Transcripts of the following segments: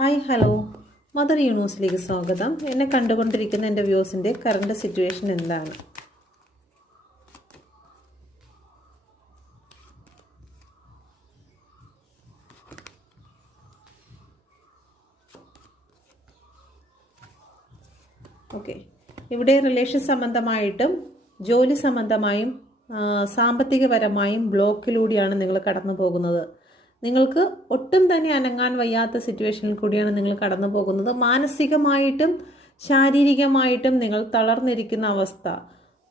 Hi hello. Mother യൂണിവേഴ്സിലേക്ക് സ്വാഗതം. എന്നെ കണ്ടുകൊണ്ടിരിക്കുന്ന എന്റെ വ്യൂസിന്റെ കറണ്ട് സിറ്റുവേഷൻ എന്താണ്? ഓക്കെ ഇവിടെ റിലേഷൻ സംബന്ധമായിട്ടും ജോലി സംബന്ധമായും സാമ്പത്തികപരമായും ബ്ലോക്കിലൂടെയാണ് നിങ്ങൾ കടന്നു പോകുന്നത് നിങ്ങൾക്ക് ഒട്ടും തന്നെ അനങ്ങാൻ വയ്യാത്ത സിറ്റുവേഷനിൽ കൂടിയാണ് നിങ്ങൾ കടന്നു പോകുന്നത്. മാനസികമായിട്ടും ശാരീരികമായിട്ടും നിങ്ങൾ തളർന്നിരിക്കുന്ന അവസ്ഥ.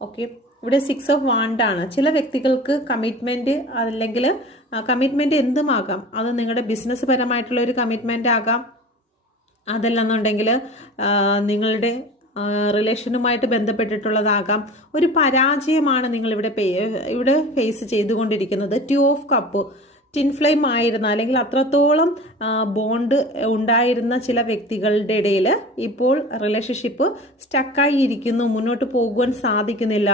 ഓക്കെ ഇവിടെ സിക്സ് ഓഫ് വാണ്ടാണ് ചില വ്യക്തികൾക്ക് കമ്മിറ്റ്മെന്റ് അല്ലെങ്കിൽ കമ്മിറ്റ്മെന്റ് എന്തുമാകാം? അത് നിങ്ങളുടെ ബിസിനസ് പരമായിട്ടുള്ള ഒരു കമ്മിറ്റ്മെന്റ് ആകാം. അതല്ലെന്നുണ്ടെങ്കിൽ നിങ്ങളുടെ റിലേഷനുമായിട്ട് ബന്ധപ്പെട്ടിട്ടുള്ളതാകാം. ഒരു പരാജയമാണ് നിങ്ങൾ ഇവിടെ ഇവിടെ ഫേസ് ചെയ്തുകൊണ്ടിരിക്കുന്നത്. Two of cup twin flame ആയിരുന്ന അല്ലെങ്കിൽ അത്രത്തോളം ബോണ്ട് ഉണ്ടായിരുന്ന ചില വ്യക്തികളുടെ ഇടയിൽ ഇപ്പോൾ റിലേഷൻഷിപ്പ് സ്റ്റക്കായി ഇരിക്കുന്നു മുന്നോട്ട് പോകുവാൻ സാധിക്കുന്നില്ല.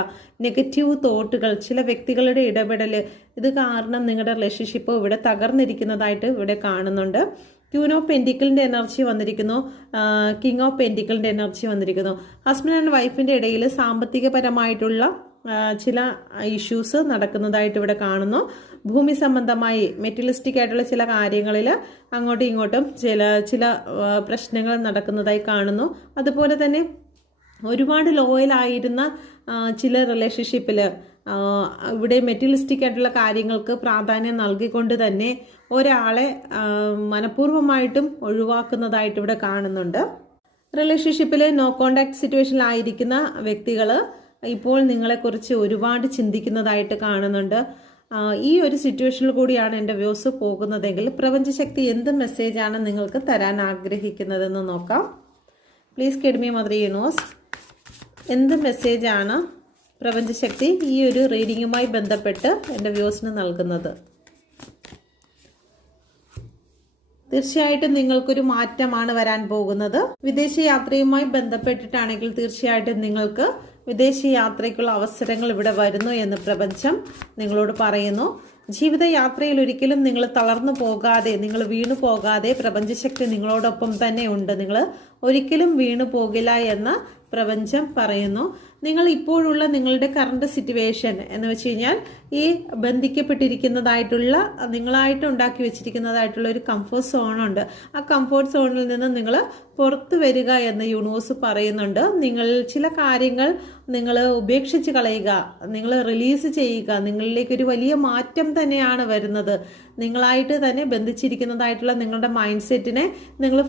നെഗറ്റീവ് തോട്ടുകൾ ചില വ്യക്തികളുടെ ഇടപെടൽ ഇത് കാരണം നിങ്ങളുടെ റിലേഷൻഷിപ്പ് ഇവിടെ തകർന്നിരിക്കുന്നതായിട്ട് ഇവിടെ കാണുന്നുണ്ട്. ക്യൂൻ ഓഫ് പെന്റിക്കിളിന്റെ എനർജി വന്നിരിക്കുന്നു കിങ് ഓഫ് പെന്റിക്കിളിന്റെ എനർജി വന്നിരിക്കുന്നു. ഹസ്ബൻഡ് ആൻഡ് വൈഫിന്റെ ഇടയിൽ സാമ്പത്തികപരമായിട്ടുള്ള ചില ഇഷ്യൂസ് നടക്കുന്നതായിട്ട് ഇവിടെ കാണുന്നു. ഭൂമി സംബന്ധമായി മെറ്റലിസ്റ്റിക് ആയിട്ടുള്ള ചില കാര്യങ്ങളിൽ അങ്ങോട്ടും ഇങ്ങോട്ടും ചില ചില പ്രശ്നങ്ങൾ നടക്കുന്നതായി കാണുന്നു. അതുപോലെ തന്നെ ഒരുപാട് ലോയലായിരുന്ന ചില റിലേഷൻഷിപ്പിൽ ഇവിടെ മെറ്റീരിയലിസ്റ്റിക് ആയിട്ടുള്ള കാര്യങ്ങൾക്ക് പ്രാധാന്യം നൽകിക്കൊണ്ട് തന്നെ ഒരാളെ മനഃപൂർവമായിട്ടും ഒഴിവാക്കുന്നതായിട്ട് ഇവിടെ കാണുന്നുണ്ട്. റിലേഷൻഷിപ്പിൽ നോ കോണ്ടാക്ട് സിറ്റുവേഷനിലായിരിക്കുന്ന വ്യക്തികൾ ഇപ്പോൾ നിങ്ങളെക്കുറിച്ച് ഒരുപാട് ചിന്തിക്കുന്നതായിട്ട് കാണുന്നുണ്ട്. ഈ ഒരു സിറ്റുവേഷനിൽ കൂടിയാണ് എന്റെ വ്യൂസ് പോകുന്നതെങ്കിൽ പ്രപഞ്ചശക്തി എന്ത് മെസ്സേജാണ് നിങ്ങൾക്ക് തരാൻ ആഗ്രഹിക്കുന്നതെന്ന് നോക്കാം. പ്ലീസ് കെഡ്മി മദർ യൂണിവേഴ്സ് എന്ത് മെസ്സേജാണ് പ്രപഞ്ചശക്തി ഈ ഒരു റീഡിങ്ങുമായി ബന്ധപ്പെട്ട് എന്റെ വ്യൂസിന് നൽകുന്നത്? തീർച്ചയായിട്ടും നിങ്ങൾക്കൊരു മാറ്റമാണ് വരാൻ പോകുന്നത്. വിദേശയാത്രയുമായി ബന്ധപ്പെട്ടിട്ടാണെങ്കിൽ തീർച്ചയായിട്ടും നിങ്ങൾക്ക് വിദേശ യാത്രയ്ക്കുള്ള അവസരങ്ങൾ ഇവിടെ വരുന്നു എന്ന് പ്രപഞ്ചം നിങ്ങളോട് പറയുന്നു. ജീവിതയാത്രയിൽ ഒരിക്കലും നിങ്ങൾ തളർന്നു പോകാതെ നിങ്ങൾ വീണു പോകാതെ പ്രപഞ്ചശക്തി നിങ്ങളോടൊപ്പം തന്നെ ഉണ്ട്. നിങ്ങൾ ഒരിക്കലും വീണു പോകില്ല എന്ന് പ്രപഞ്ചം പറയുന്നു. നിങ്ങൾ ഇപ്പോഴുള്ള നിങ്ങളുടെ കറണ്ട് സിറ്റുവേഷൻ എന്ന് വെച്ച് കഴിഞ്ഞാൽ ഈ ബന്ധിക്കപ്പെട്ടിരിക്കുന്നതായിട്ടുള്ള നിങ്ങളായിട്ട് ഉണ്ടാക്കി വെച്ചിരിക്കുന്നതായിട്ടുള്ള ഒരു കംഫോർട്ട് സോണുണ്ട് ആ കംഫോർട്ട് സോണിൽ നിന്ന് നിങ്ങൾ പുറത്തു വരിക എന്ന് യൂണിവേഴ്സ് പറയുന്നുണ്ട്. നിങ്ങൾ ചില കാര്യങ്ങൾ നിങ്ങൾ ഉപേക്ഷിച്ച് കളയുക നിങ്ങൾ റിലീസ് ചെയ്യുക നിങ്ങളിലേക്ക് ഒരു വലിയ മാറ്റം തന്നെയാണ് വരുന്നത്. നിങ്ങളായിട്ട് തന്നെ ബന്ധിച്ചിരിക്കുന്നതായിട്ടുള്ള നിങ്ങളുടെ മൈൻഡ് സെറ്റിനെ നിങ്ങൾ